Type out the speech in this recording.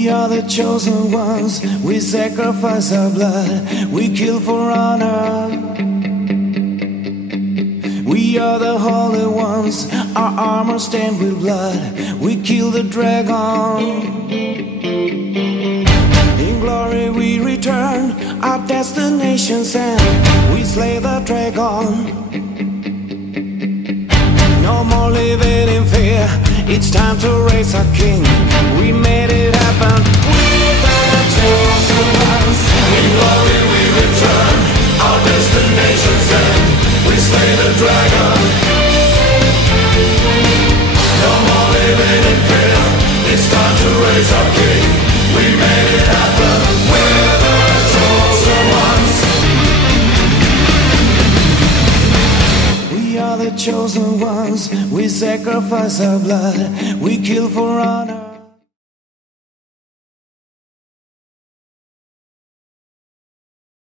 We are the chosen ones, we sacrifice our blood, we kill for honor. We are the holy ones, our armor stained with blood, we kill the dragon. In glory we return, our destination's end, we slay the dragon. No more living in fear, it's time to raise our king. We made it happen, we're the chosen ones. In glory we return, our destination's end, we slay the dragon. No more living in fear, it's time to raise our king. We made it happen, we're the chosen ones. We are the chosen ones, we sacrifice our blood, we kill for honor.